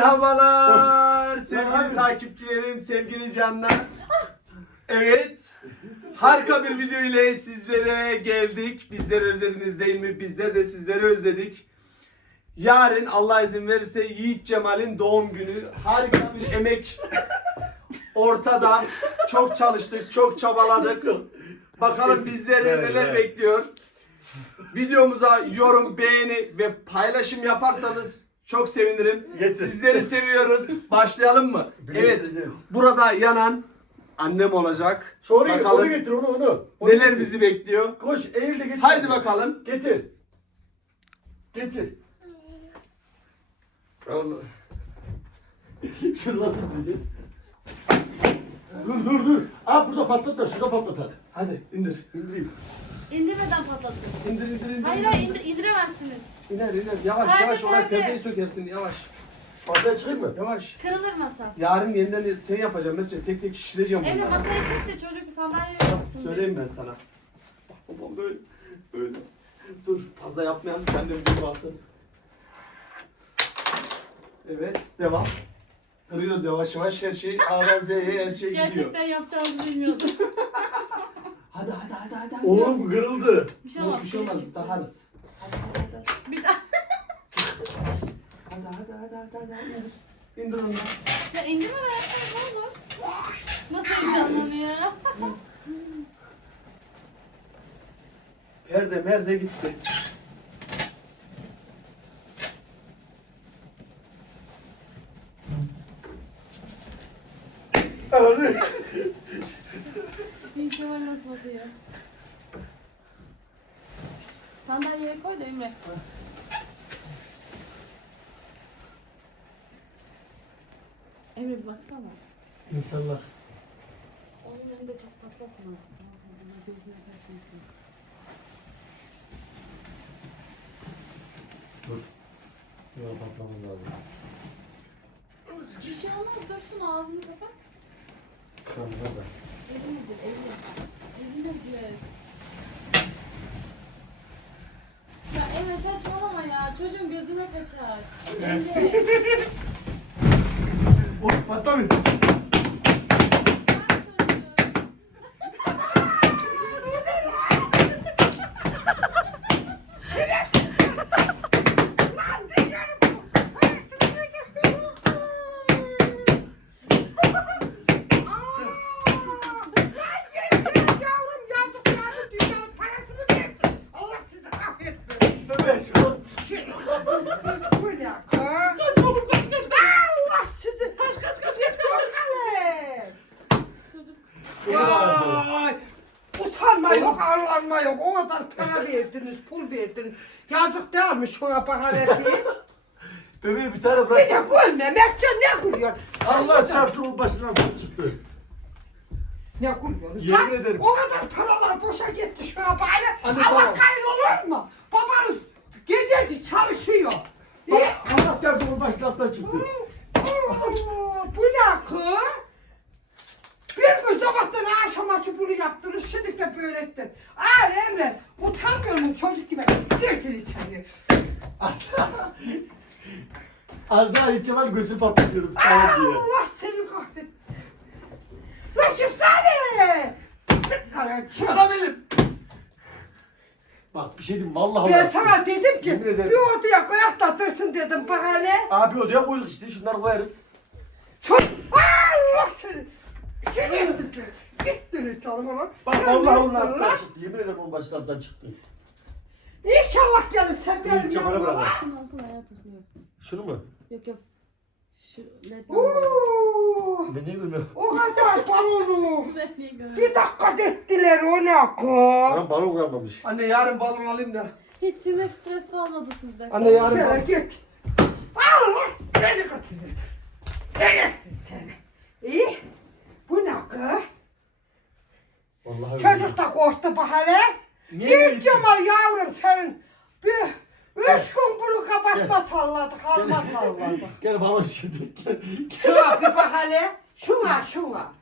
Merhabalar Oh. sevgili takipçilerim, sevgili canlar. Evet, harika bir video ile sizlere geldik. Bizleri özlediniz değil mi? Bizler de sizleri özledik. Yarın Allah izin verirse Yiğit Cemal'in doğum günü. Harika bir emek ortada. Çok çalıştık, çok çabaladık. Bakalım bizleri neler bekliyor. Videomuza yorum, beğeni ve paylaşım yaparsanız çok sevinirim. Getir. Sizleri seviyoruz. Başlayalım mı? Evet. Burada yanan annem olacak. Sonra onu bakalım getir onu onu. Onu neler getir. bizi bekliyor. Koş eğil de getir. Haydi bakalım. Getir. Getir. Allah. Şunu nasıl bileceğiz? Dur dur dur. Aa burada patlat da şurada patlat hadi. Hadi indir. İndireyim. İndirmeden patlatın. İndir indir indir. Hayır hayır indir, indiremezsiniz. İner iner. Yavaş Hadi, yavaş oraya hadi. perdeyi sökersin yavaş. Masaya çıkayım mı? Yavaş. Kırılır masa. Yarın yeniden sen yapacağım. Mertçe tek tek şişireceğim Emre bunları. masaya çek de çocuk sandalyeye çıksın. Söyleyeyim ben sana. Bak babam böyle. Böyle. Dur fazla yapmayalım. Kendim bir basın. Evet devam. Kırıyoruz yavaş yavaş her şey A'dan Z'ye her şey gidiyor. Gerçekten yapacağımızı bilmiyordum. Hadi hadi hadi hadi. hadi. Oğlum kırıldı. bir şey Yok olmaz. bir şey olmaz. Daha hadi. Hadi. Bir daha. Hadi hadi hadi hadi hadi. hadi. İndir onu. Ya indirme yapayım ne olur. Nasıl heyecanlanıyor? Perde merde gitti. Abi. Bir şey var nasıl oluyor? Sandalyeye koy da Emre. Emre bir baksana. İnşallah. Onun önünde çok patlatma. Gözüne kaçmasın. Dur. Yok patlamaz lazım. Bir şey olmaz dursun ağzını kapat. Kanına da. Elin acır, elin. Emre saçmalama ya. Çocuğun gözüne kaçar. Emre. Oğlum patlamıyor. bak çocuğu. Yavrum yazdıklarını dünyanın parasını verdim. Allah sizi affetsin. Evet. Bu ne? Kaç çabuk kaç kaç kaç. Allah sizi. Kaç kaç kaç kaç kaç. Vay. Utanma yok, yok. O kadar para verdiniz, pul verdiniz. Yazık değil mi şu pahaleti? Bebeği bir tane Bir de gülme, Mertcan ne gülüyor? Allah çarpsın o başına bir çıktı. Ne gülüyorsun? Yemin Lan, ederim. O kadar paralar boşa gitti şu yapayla. Anne, Allah tamam. kayır olur mu? Babanız gececi çalışıyor. İyi. Allah çarpsın o başına alttan çıktı. Bu ne kız? Akşama bunu yaptınız, şimdi de böyle ettin. Aa Emre, utanmıyor musun çocuk gibi? Girdir içeri. Az daha içemem gözünü patlatıyorum. Tamam diye. Allah seni kahretsin. Lan çıksana! Çık Ana benim. Bak bir şey diyeyim vallahi. Ben bak. sana dedim ki Yemin ederim. bir odaya koyak da tırsın dedim bak hele. Abi odaya koyduk işte şunları koyarız. Çok Allah seni. Şerefsiz. Gittin canım ona. Bak vallahi onun alttan çıktı. Yemin ederim onun başına alttan çıktı. İnşallah gelir sen benim İyice bana yanıma. bırak. Şunu alsana. Yok Şunu mu? yok. yok. Şu led Oo, Ben niye görmüyorum? o kadar balonu. Ben niye görmedim? Bir dakika dettiler o ne kız? Bana balon kalmamış. Anne yarın balon alayım da. Hiç sinir stres kalmadı sizde. Anne yarın Şöyle balon. git. Allah beni götürür. Şerefsiz seni. İyi. Bu ne kız? Vallahi Çocuk da korktu bak hele. Niye Bir böyle Cemal yavrum senin. Bir, üç gün bunu kapatma salladık, alma salladık. Gel balon şişirdik. Gel. Şuna bir bak hele. Şuna, şuna.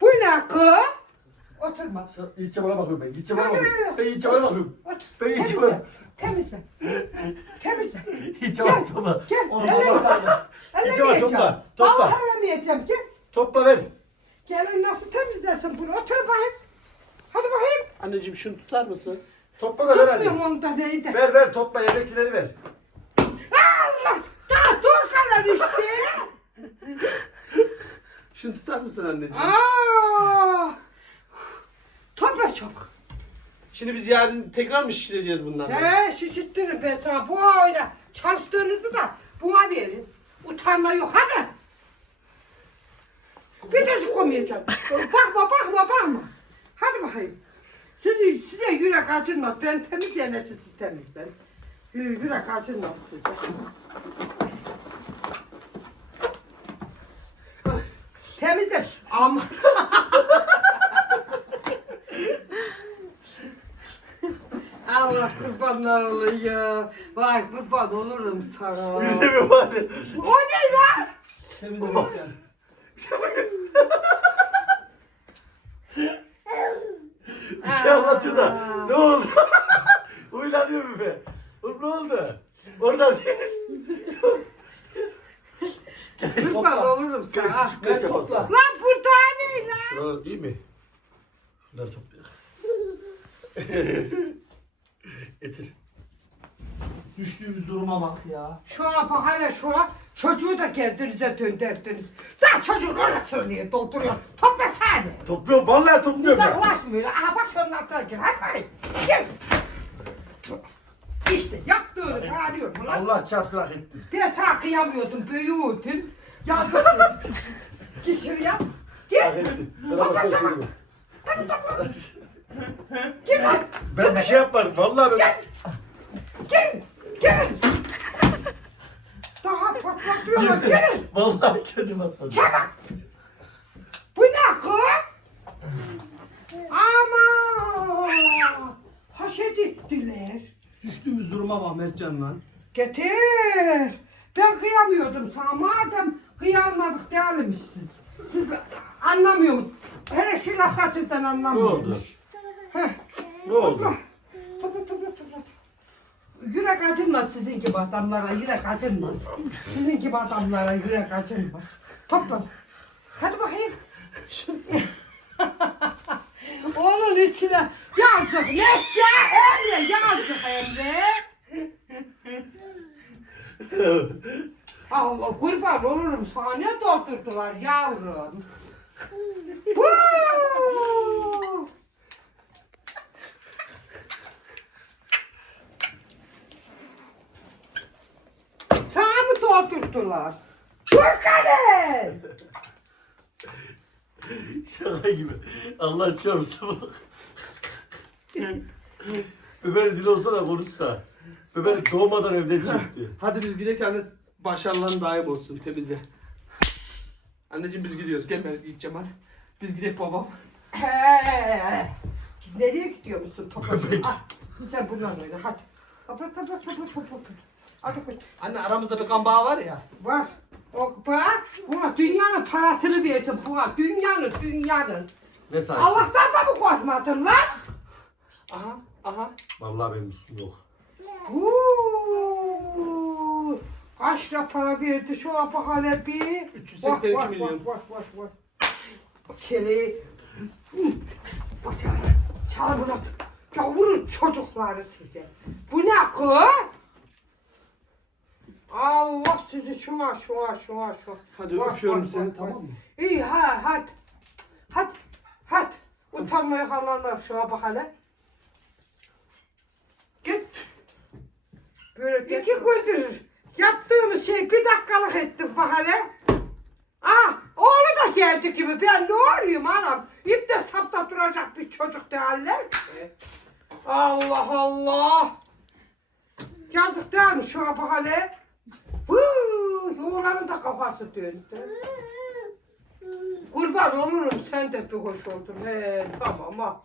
Bu ne kız? Oturma. Sen Yiğitçe bana bakıyorum ben. Bana Yok, yok, bakıyorum. Ben Yiğitçe bana bakıyorum. Otur. Ben Yiğitçe Temizle. bana. Temizle. Temizle. Gel, var topla. gel, Onu gel. topla. Var Ellemeyeceğim. topla. Topla. Vallahi ellemeyeceğim. Gel. Topla ver. Gelin nasıl temizlesin bunu? Otur bakayım. Hadi bakayım. Anneciğim şunu tutar mısın? Topla da ver hadi. Tutmuyorum onu da neydi? Ver ver topla yemekleri ver. Allah! Daha dur kadar işte. Şunu tutar mısın anneciğim? Aa! Topla çok. Şimdi biz yarın tekrar mı şişireceğiz bunları? He şişittirin ben sana bu öyle çalıştığınızı da buna verin. Utanma yok hadi. Bir de koymayacağım. bakma bakma bakma. Hadi bakayım. Sizi, size yürek acınmaz. Ben temiz yerine siz temizlen. Yü- Yürek acınmaz size. Temizle. Ama. Allah kurbanlar olayım. Vay kurban olurum sana. Öyle mi var? o ne lan? Temizlemek yani. Bir şey anlatıyor da. Ne oldu? Uylanıyor mu be? Oğlum ne oldu? Orada Kurban olurum sana. küçük yapalım. topla. Lan burada ne lan? Şuralar iyi mi? Şunları toplayalım. Getir. Düştüğümüz duruma bak ya. Şuna bak hele şuna. Çocuğu da kendinize döndürdünüz. Daha çocuğun orasını niye dolduruyor? Topla seni. Topluyorum vallahi topluyorum ben. Uzaklaşmıyor. Aha bak şunun altına gir. Hadi. Gel. İşte yaptığını bağırıyorum lan. Allah çarpsın hak ettim. Ben sana kıyamıyordum. Büyüğüydün. Yazdık dedim. Git şuraya. Hak ettim. Sana Topla bakıyorum. çabuk. Gel lan. Ben bir şey yapmadım. Vallahi ben. Gel. Gelin. Gelin. Daha patlatıyorlar. Gelin. Vallahi kendim atladım. Kemal. Bu ne kız? Ama. Haşet ettiler. Düştüğümüz duruma bak Mertcan lan. Getir. Ben kıyamıyordum sana. Madem kıyamadık değilmişsiniz. Siz anlamıyor musunuz? Hele şu laftan sizden Ne oldu? anlamıyormuş. Heh. Ne oldu? Yürek acınmaz sizin gibi adamlara, yürek acınmaz. Sizin gibi adamlara yürek acınmaz. Topla. Hadi bakayım. Onun içine yazık. Ne ya Emre yazık Emre. Allah kurban olurum sana doldurdular yavrum. Huu! Sana mı doldurdular? Furkan'ım! Şaka gibi. Allah çarpsın bak. Ömer dil olsa da konuşsa. Ömer doğmadan evden çıktı. Hadi biz gidelim anne başarıların daim olsun temizle. Anneciğim biz gidiyoruz. Gel Mert Cemal. Biz gidelim babam. He. Nereye gidiyor musun topa? Ah, sen buradan oyna hadi. Topla topla topla topla. Anne aramızda bir kan bağı var ya. Var. O bak, buna dünyanın parasını verdim buna. Dünyanın, dünyanın. Ne sanki? Allah'tan da mı korkmadın lan? Aha aha. Vallahi benim üstüm yok. Uuu. Kaç lira para verdi şu bak hele bir. 382 Bak, bak, milyon. Bak bak bak. bak. Keleği. Bak çal. Çal bunu. Gavurun çocukları size. Bu ne kız? Allah sizi şuna şuna şuna şuna. Hadi Bak, öpüyorum bak, seni bak, tamam mı? İyi ha hadi. Hadi. Hadi. Utanmaya kalanlar şuna bak hele. Git. Böyle iki gündür yaptığımız şey bir dakikalık ettim bak hele. Ah, oğlu da geldi gibi. Ben ne olayım anam? İpte sapta duracak bir çocuk değiller. Allah Allah. Yazık değil mi şu an bak hele? Vuuu, oğlanın da kafası döndü. Kurban olurum sen de bir hoş oldun. He tamam ha.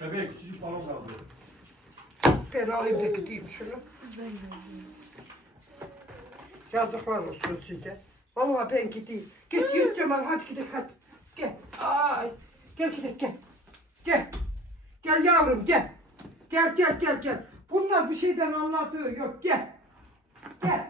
Bebeğe küçücük balon kaldı. Ben alayım da gideyim şunu. Yazıklar olsun size. Vallahi ben gideyim. Git yut Cemal hadi gidelim hadi. Gel. Ay. Gel gidelim gel. Gel. Gel yavrum gel. Gel gel gel gel. Bunlar bir şeyden anladığı yok. Gel. Gel.